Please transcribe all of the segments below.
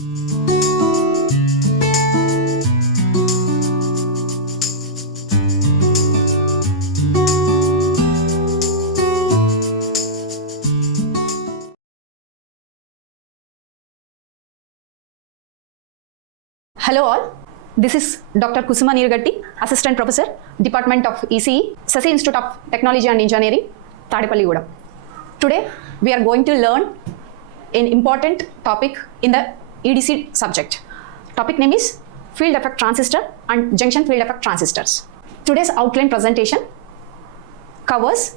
Hello all, this is Dr. Kusuma Nirgatti, Assistant Professor, Department of ECE, SETI Institute of Technology and Engineering, Tadepalligudam. Today we are going to learn an important topic in the EDC subject. Topic name is Field Effect Transistor and Junction Field Effect Transistors. Today's outline presentation covers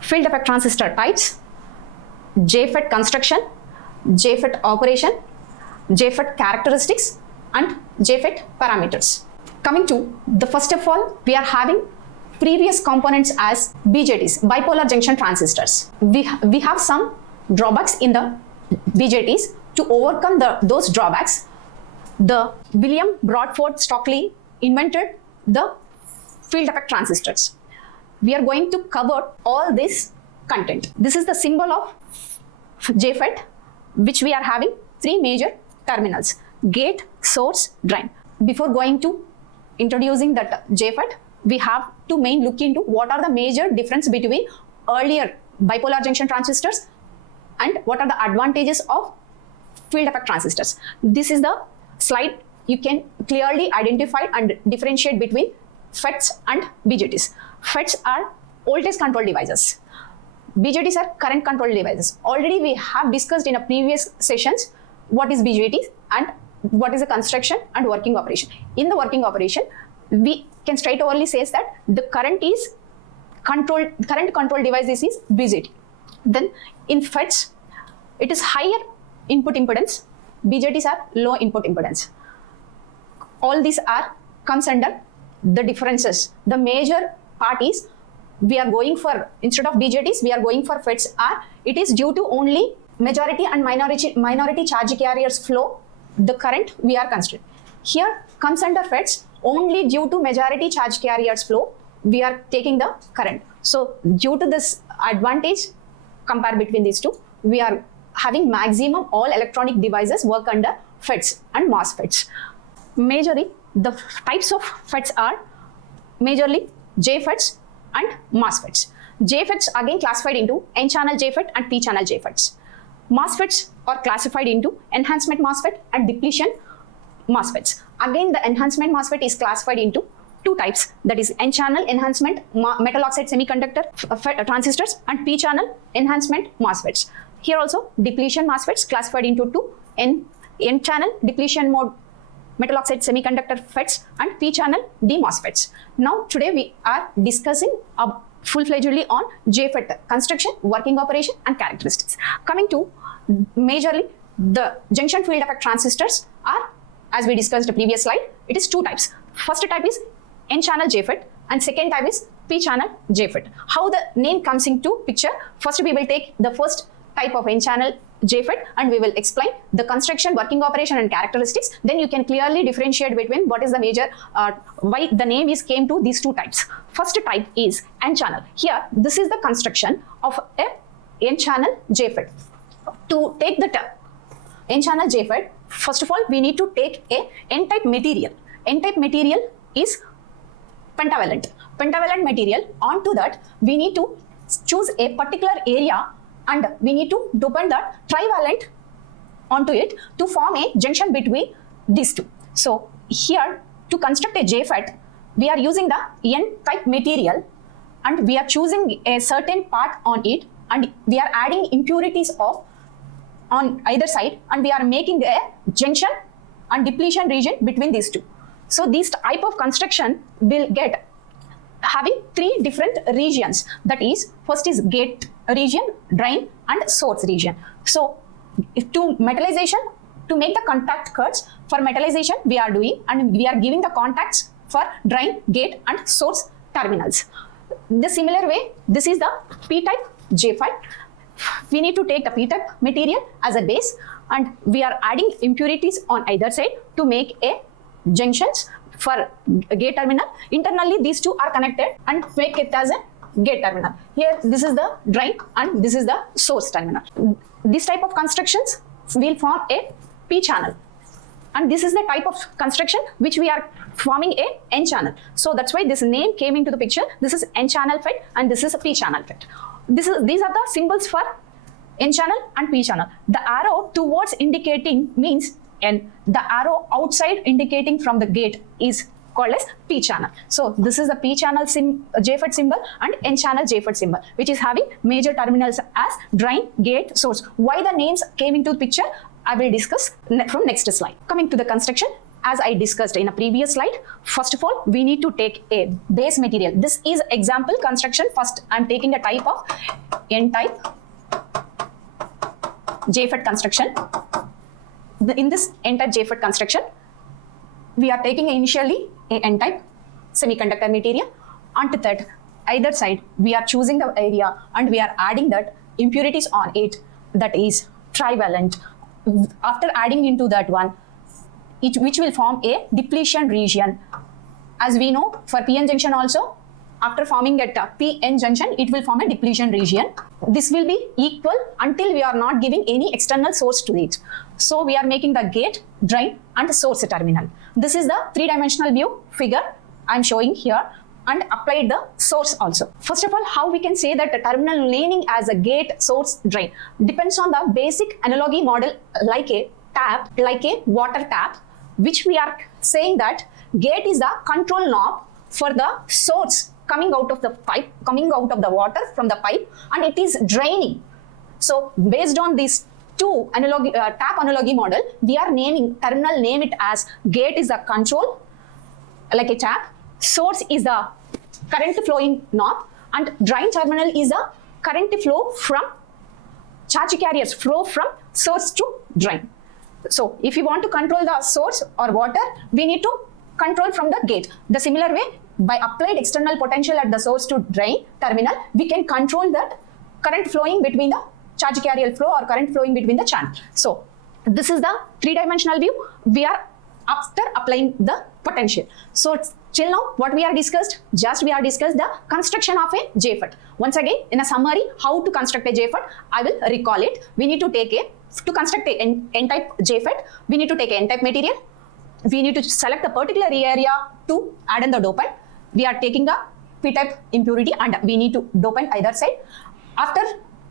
Field Effect Transistor types, JFET construction, JFET operation, JFET characteristics, and JFET parameters. Coming to the first of all, we are having previous components as BJTs, bipolar junction transistors. We have some drawbacks in the BJTs. To overcome those drawbacks, the William Bradford Stockley invented the field effect transistors. We are going to cover all this content. This is the symbol of JFET, which we are having three major terminals: gate, source, drain. Before going to introducing that JFET, we have to look into what are the major difference between earlier bipolar junction transistors and what are the advantages of field effect transistors. This is the slide. You can clearly identify and differentiate between FETs and BJTs. FETs are voltage control devices. BJTs are current control devices. Already we have discussed in a previous sessions what is BJT and what is the construction and working operation. In the working operation, we can straightforwardly say that the current control device is BJT. Then in FETs, it is higher input impedance. BJTs are low input impedance. All these comes under the differences. The major part is we are going for, instead of BJTs, we are going for FETs. It is due to only majority and minority charge carriers flow the current we are considering. Here comes under FETs, only due to majority charge carriers flow we are taking the current. So due to this advantage, compare between these two, we are having maximum all electronic devices work under FETs and MOSFETs. Majorly the types of FETs are majorly JFETs and MOSFETs. JFETs again classified into N-channel JFET and P-channel JFETs. MOSFETs are classified into enhancement MOSFET and depletion MOSFETs. Again, the enhancement MOSFET is classified into two types, that is N-channel enhancement metal oxide semiconductor transistors and P-channel enhancement MOSFETs. Here also depletion MOSFETs classified into two, N-channel depletion mode metal oxide semiconductor FETs and P-channel DMOSFETs. Now today we are discussing full-fledgedly on JFET construction, working operation and characteristics. Coming to majorly the junction field effect transistors are, as we discussed the previous slide, it is two types. First type is N-channel JFET and second type is P-channel JFET. How the name comes into picture? First we will take the first type of N-channel JFET and we will explain the construction, working operation and characteristics. Then you can clearly differentiate between what is the major, why the name is came to these two types. First type is N-channel. Here, this is the construction of a N-channel JFET. To take the N-channel JFET, first of all, we need to take a N-type material. N-type material is pentavalent. Pentavalent material, onto that, we need to choose a particular area and we need to depend that trivalent onto it to form a junction between these two. So here, to construct a JFET, we are using the N-type material and we are choosing a certain part on it and we are adding impurities on either side and we are making a junction and depletion region between these two. So this type of construction will get having three different regions. That is, first is gate region, drain and source region. So to metallization, to make the contact cuts for metallization we are doing and we are giving the contacts for drain, gate and source terminals. The similar way, this is the P-type JFET. We need to take the P-type material as a base and we are adding impurities on either side to make a junctions for gate terminal. Internally these two are connected and make it as a gate terminal. Here this is the drain and this is the source terminal. This type of constructions will form a P channel. And this is the type of construction which we are forming a N channel. So that's why this name came into the picture. This is N channel FET and this is a P channel FET. These are the symbols for N channel and P channel. The arrow towards indicating means N. The arrow outside indicating from the gate is called as P channel. So this is the P channel JFET symbol and N channel JFET symbol, which is having major terminals as drain, gate, source. Why the names came into the picture, I will discuss from next slide. Coming to the construction, as I discussed in a previous slide, first of all, we need to take a base material. This is example construction. First, I'm taking a type of N-type JFET construction. In this N-type JFET construction, we are taking initially a N-type semiconductor material. Onto that, either side, we are choosing the area and we are adding that impurities on it, that is trivalent. After adding into that one, which will form a depletion region. As we know, for PN junction also, after forming that PN junction, it will form a depletion region. This will be equal until we are not giving any external source to it. So we are making the gate, drain and source terminal. This is the three-dimensional view figure I am showing here, and applied the source also. First of all, how we can say that the terminal naming as a gate, source, drain depends on the basic analogy model, like a tap, like a water tap, which we are saying that gate is the control knob for the source coming out of the pipe, coming out of the water from the pipe, and it is draining. So based on these two analogy, tap analogy model, we are naming terminal, name it as gate is the control, like a tap, source is the current flowing knob, and drain terminal is the current flow from charge carriers, flow from source to drain. So if you want to control the source or water, we need to control from the gate. The similar way, by applied external potential at the source to drain terminal, we can control that current flowing between the charge carrier flow or current flowing between the channel. So this is the three-dimensional view. We are after applying the potential. So till now, what we are discussed, we are discussed the construction of a JFET. Once again, in a summary, how to construct a JFET, I will recall it. We need to take to construct a N-type JFET, we need to take a N-type material. We need to select a particular area to add in the dopant. We are taking the P-type impurity and we need to dopant either side. After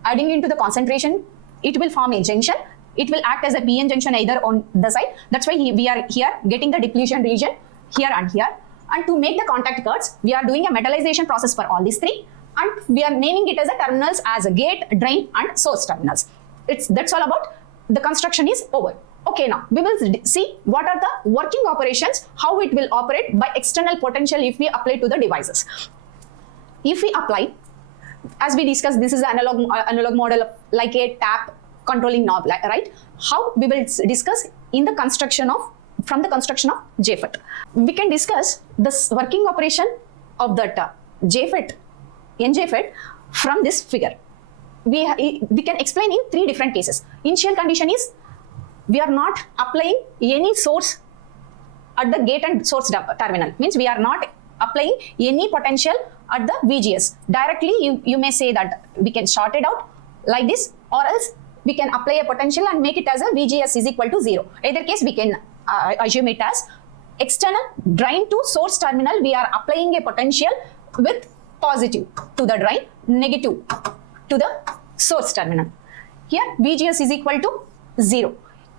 adding into the concentration, it will form a junction. It will act as a PN junction either on the side. That's why we are here getting the depletion region here and here. And to make the contact cuts, we are doing a metallization process for all these three. And we are naming it as a terminals as a gate, drain and source terminals. That's all about. The construction is over. Okay, now we will see what are the working operations, how it will operate by external potential if we apply to the devices. If we apply, as we discussed, this is the analog model of like a tap controlling knob, right? How we will discuss in the construction of, from the construction of JFET. We can discuss this working operation of that JFET, NJFET from this figure. We can explain in three different cases. Initial condition is we are not applying any source at the gate and source terminal. Means we are not applying any potential at the VGS. Directly, you may say that we can short it out like this, or else we can apply a potential and make it as a VGS is equal to 0. Either case, we can assume it as external drain to source terminal. We are applying a potential with positive to the drain, negative to the source terminal. Here, VGS is equal to 0.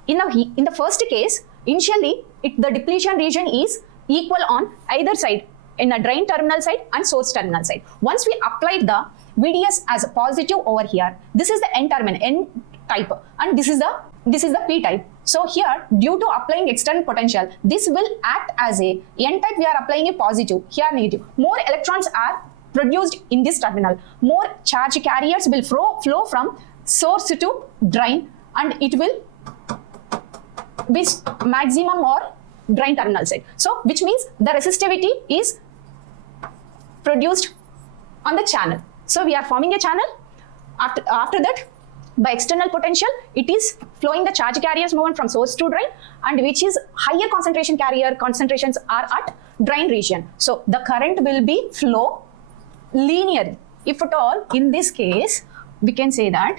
In the first case, initially, the depletion region is equal on either side, in the drain terminal side and source terminal side. Once we applied the VDS as a positive over here, this is the N terminal, N type, and this is the P type. So here, due to applying external potential, this will act as a N type. We are applying a positive, here negative. More electrons are produced in this terminal. More charge carriers will flow from source to drain, and it will be maximum or drain terminal side. So which means the resistivity is produced on the channel. So we are forming a channel. After that, by external potential, it is flowing the charge carriers movement from source to drain, and which is higher concentration carrier concentrations are at drain region. So the current will be flow linear. If at all, in this case, we can say that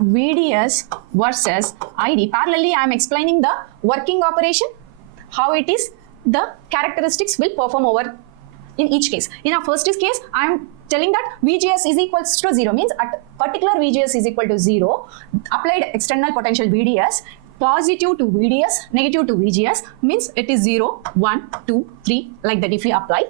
VDS versus ID. Parallelly, I am explaining the working operation, how it is, the characteristics will perform over in each case. In our first case, I am telling that VGS is equals to 0, means at particular VGS is equal to 0, applied external potential VDS, positive to VDS, negative to VGS, means it is 0, 1, 2, 3, like that if we apply.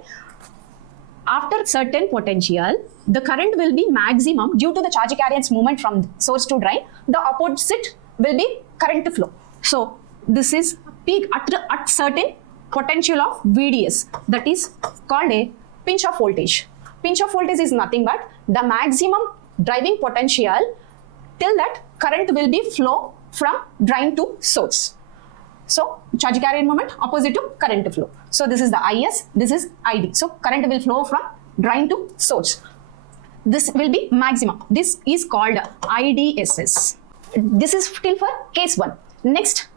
After certain potential, the current will be maximum due to the charge carriers movement from source to drain. The opposite will be current flow. So this is peak at certain potential of VDS, that is called a pinch of voltage. Pinch of voltage is nothing but the maximum driving potential till that current will be flow from drain to source. So charge carrier moment opposite to current flow. So this is the IS, this is ID. So current will flow from drain to source. This will be maximum. This is called IDSS. This is still for case 1. Next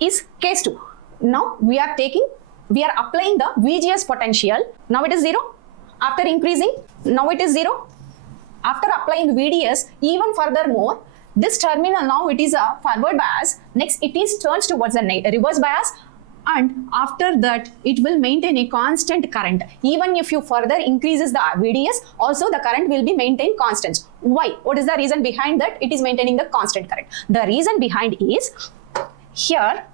is case 2. Now we are applying the VGS potential. Now it is 0. After increasing, now it is 0. After applying VDS, even furthermore, this terminal now it is a forward bias. Next it is turns towards a reverse bias, and after that it will maintain a constant current. Even if you further increases the VDS, also the current will be maintained constant. Why? What is the reason behind that? It is maintaining the constant current. The reason behind is here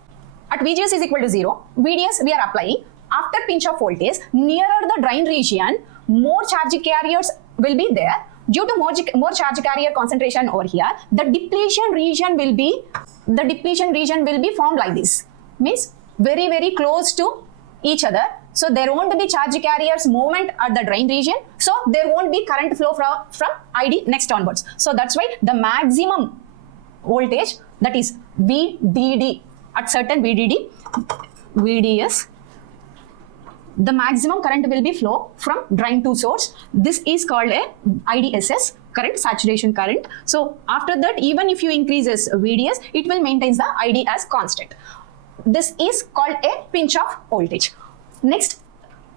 at VGS is equal to 0, VDS we are applying. After pinch of voltage, nearer the drain region, more charge carriers will be there. Due to more charge carrier concentration over here, the depletion region will be formed like this. Means very, very close to each other. So there won't be charge carriers movement at the drain region. So there won't be current flow from ID next onwards. So that's why the maximum voltage, that is VDD, at certain VDS, the maximum current will be flow from drain to source. This is called a IDSS, current, saturation current. So after that, even if you increases VDS, it will maintain the ID as constant. This is called a pinch of voltage. Next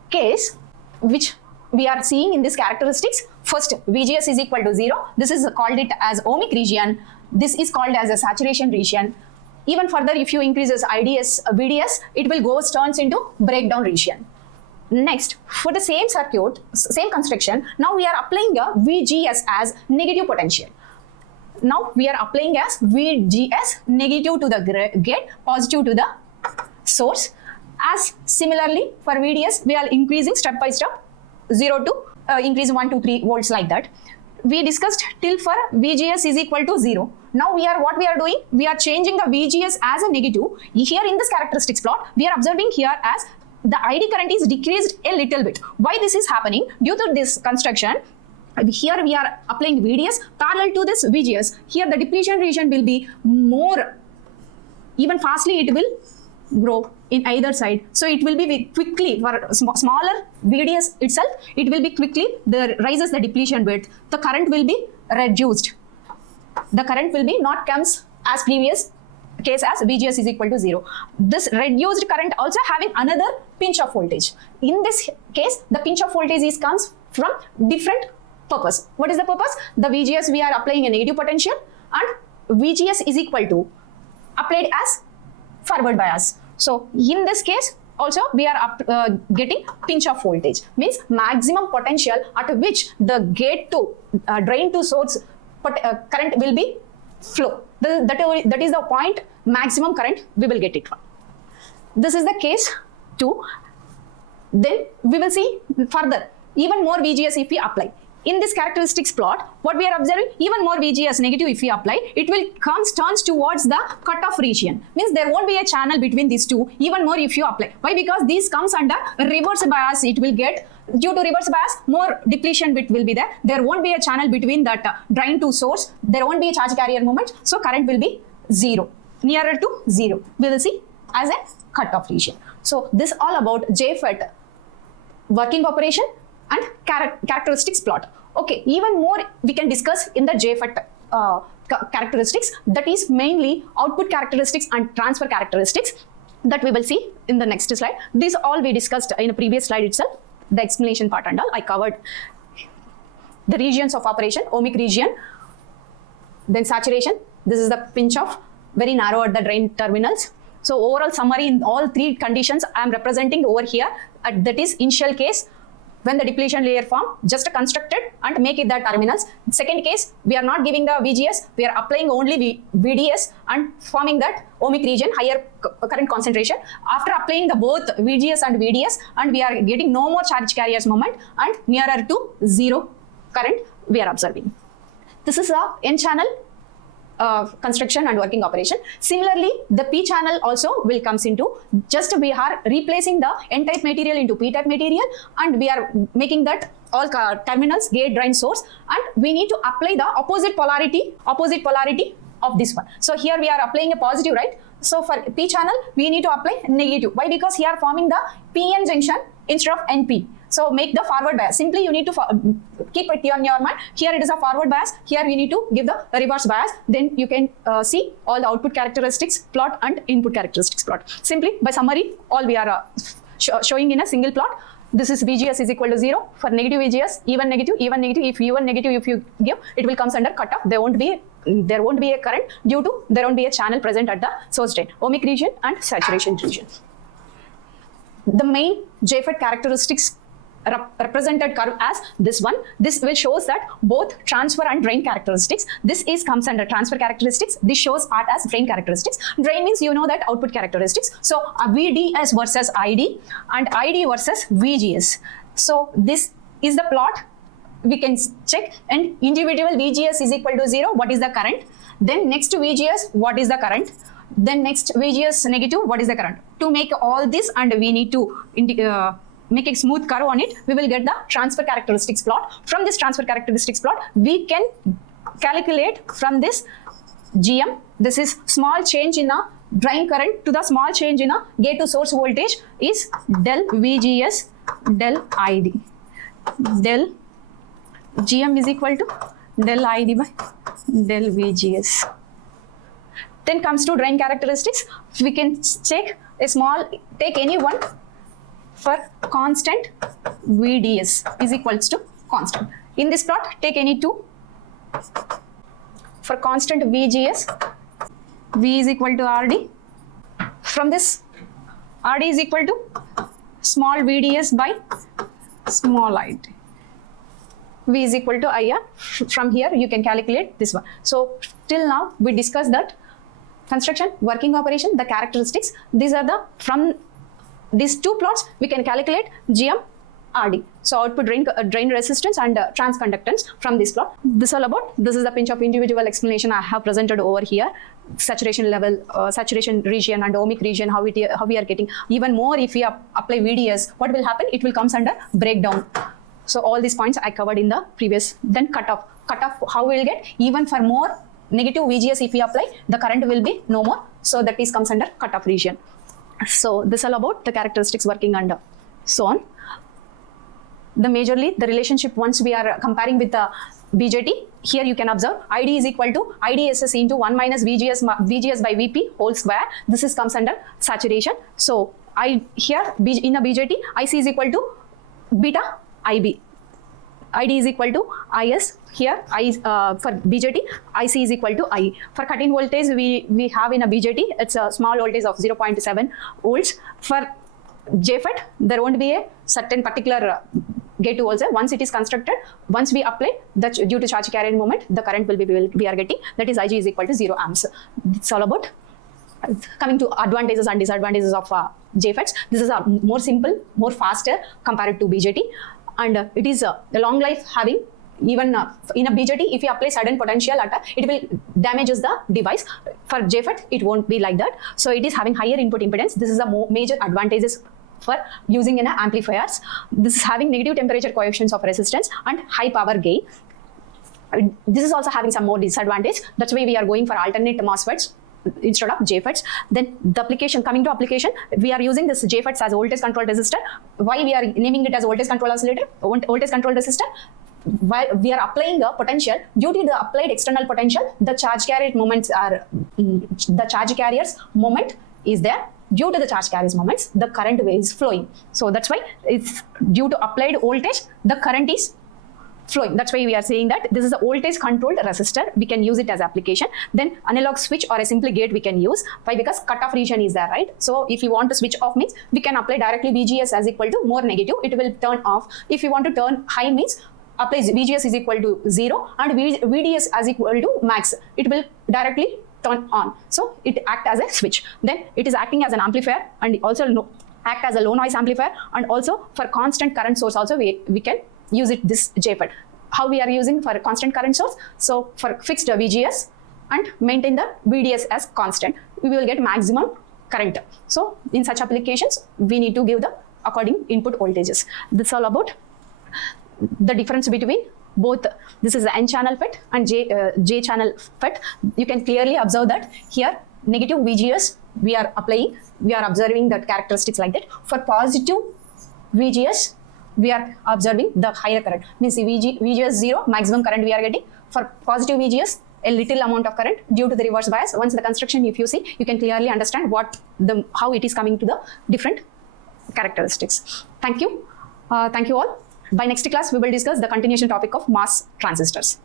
case, which we are seeing in this characteristics, first VGS is equal to 0. This is called it as ohmic region. This is called as a saturation region. Even further, if you increases VDS, it will turns into breakdown region. Next, for the same circuit, same construction, now we are applying a VGS as negative potential. Now we are applying as VGS negative to the gate, positive to the source. As similarly for VDS, we are increasing step by step, 0 to increase 1 to 3 volts like that. We discussed till for VGS is equal to 0. Now what we are doing? We are changing the VGS as a negative. Here in this characteristics plot, we are observing here as the ID current is decreased a little bit. Why this is happening? Due to this construction, here we are applying VDS parallel to this VGS. Here the depletion region will be more, even fastly it will grow in either side. So it will be quickly, for smaller VDS itself, it will be quickly, rises the depletion width. The current will be reduced. The current will be not comes as previous case as VGS is equal to 0. This reduced current also having another pinch of voltage. In this case, the pinch of voltage comes from different purpose. What is the purpose? The VGS we are applying a negative potential, and VGS is equal to applied as forward bias. So in this case also we are getting pinch of voltage, means maximum potential at which the gate to drain to source current will be flow. That is the point maximum current we will get it from. This is the case 2. Then we will see further even more VGS if we apply. In this characteristics plot, what we are observing, even more VGS negative if we apply, it will turns towards the cutoff region. Means there won't be a channel between these two, even more if you apply. Why? Because this comes under reverse bias. It will get, due to reverse bias, more depletion bit will be there. There won't be a channel between that drain to source. There won't be a charge carrier movement. So current will be 0, nearer to 0. We will see as a cutoff region. So this all about JFET working operation and characteristics plot. Okay, even more we can discuss in the JFET characteristics, that is mainly output characteristics and transfer characteristics, that we will see in the next slide. This all we discussed in a previous slide itself, the explanation part and all. I covered the regions of operation, ohmic region, then saturation, This is the pinch off, very narrow at the drain terminals. So overall summary in all three conditions I am representing over here. That is initial case, when the depletion layer form, just constructed and make it the terminals. Second case, we are not giving the VGS, we are applying only VDS and forming that ohmic region, higher current concentration. After applying the both VGS and VDS, and we are getting no more charge carriers moment and nearer to zero current we are observing. This is a N channel construction and working operation. Similarly, the P channel also will comes into, just we are replacing the N-type material into P-type material, and we are making that all terminals gate drain source, and we need to apply the opposite polarity of this one. So here we are applying a positive, right? So for P channel, we need to apply negative. Why? Because here forming the PN junction instead of NP. So make the forward bias. Simply you need to keep it on your mind. Here it is a forward bias. Here we need to give the reverse bias. Then you can see all the output characteristics plot and input characteristics plot. Simply by summary, all we are showing in a single plot. This is VGS is equal to 0 for negative VGS, even negative. If even negative, if you give, it will comes under cutoff. There won't be a current due to there won't be a channel present at the source drain, ohmic region and saturation region. The main JFET characteristics represented curve as this one. This will shows that both transfer and drain characteristics. This is comes under transfer characteristics. This shows art as drain characteristics. Drain means you know that output characteristics. So VDS versus ID and ID versus VGS. So this is the plot. We can check, and individual VGS is equal to 0. What is the current? Then next to VGS, what is the current? Then next VGS negative, what is the current? To make all this, and we need to make a smooth curve on it, we will get the transfer characteristics plot. From this transfer characteristics plot, we can calculate from this GM. This is small change in a drain current to the small change in a gate to source voltage is del VGS del ID. Del GM is equal to del ID by del VGS. Then comes to drain characteristics. We can check a small, take any one. For constant, VDS is equals to constant. In this plot, take any two. For constant VGS, V is equal to RD. From this, RD is equal to small VDS by small ID. V is equal to IR. From here, you can calculate this one. So, till now, we discussed that construction, working operation, the characteristics. These are the, from these two plots, we can calculate GM, RD. So output drain resistance and transconductance from this plot. This all about, this is the pinch of individual explanation I have presented over here. Saturation level, saturation region and ohmic region, how we are getting. Even more if we apply VDS, what will happen? It will comes under breakdown. So all these points I covered in the previous. Then cutoff. Cutoff, how we will get? Even for more negative VGS if we apply, the current will be no more. So that is comes under cutoff region. So this all about the characteristics working under so on. The majorly the relationship once we are comparing with the BJT, here you can observe ID is equal to IDSS into 1 minus VGS by VP whole square. This is comes under saturation. So here in a BJT, IC is equal to beta IB. ID is equal to IS. Here for BJT, IC is equal to I. For cut-in voltage, we have in a BJT, it's a small voltage of 0.7 volts. For JFET, there won't be a certain particular gate to voltage. Once it is constructed, once we apply, that due to charge carrier moment, the current will be we are getting, that is IG is equal to 0 amps. It's all about coming to advantages and disadvantages of JFETs. This is a more simple, more faster compared to BJT. And it is a long life having, even in a BJT, if you apply sudden potential attack, it will damages the device. For JFET, it won't be like that. So it is having higher input impedance. This is a major advantages for using in amplifiers. This is having negative temperature coefficients of resistance and high power gain. This is also having some more disadvantage. That's why we are going for alternate MOSFETs instead of JFETs. Then the application, coming to application, we are using this JFETs as a voltage control resistor. Why we are naming it as voltage control oscillator, voltage control resistor? While we are applying a potential, due to the applied external potential, the charge carrier moments are, the charge carrier's moment is there. Due to the charge carriers moments, the current is flowing. So that's why it's due to applied voltage, the current is flowing. That's why we are saying that this is a voltage controlled resistor. We can use it as application. Then analog switch or a simple gate we can use. Why? Because cutoff region is there, right? So if you want to switch off means we can apply directly VGS as equal to more negative. It will turn off. If you want to turn high means apply VGS is equal to 0 and VDS as equal to max. It will directly turn on. So it acts as a switch. Then it is acting as an amplifier and also act as a low noise amplifier, and also for constant current source also we can use it this JFET. How we are using for a constant current source? So for fixed VGS and maintain the VDS as constant, we will get maximum current. So in such applications, we need to give the according input voltages. This is all about the difference between both. This is the N channel FET and J channel FET. You can clearly observe that here negative VGS we are applying, we are observing the characteristics like that. For positive VGS, we are observing the higher current. Means VGS 0, maximum current we are getting. For positive VGS, a little amount of current due to the reverse bias. Once the construction, if you see, you can clearly understand how it is coming to the different characteristics. Thank you. Thank you all. By next class, we will discuss the continuation topic of MOS transistors.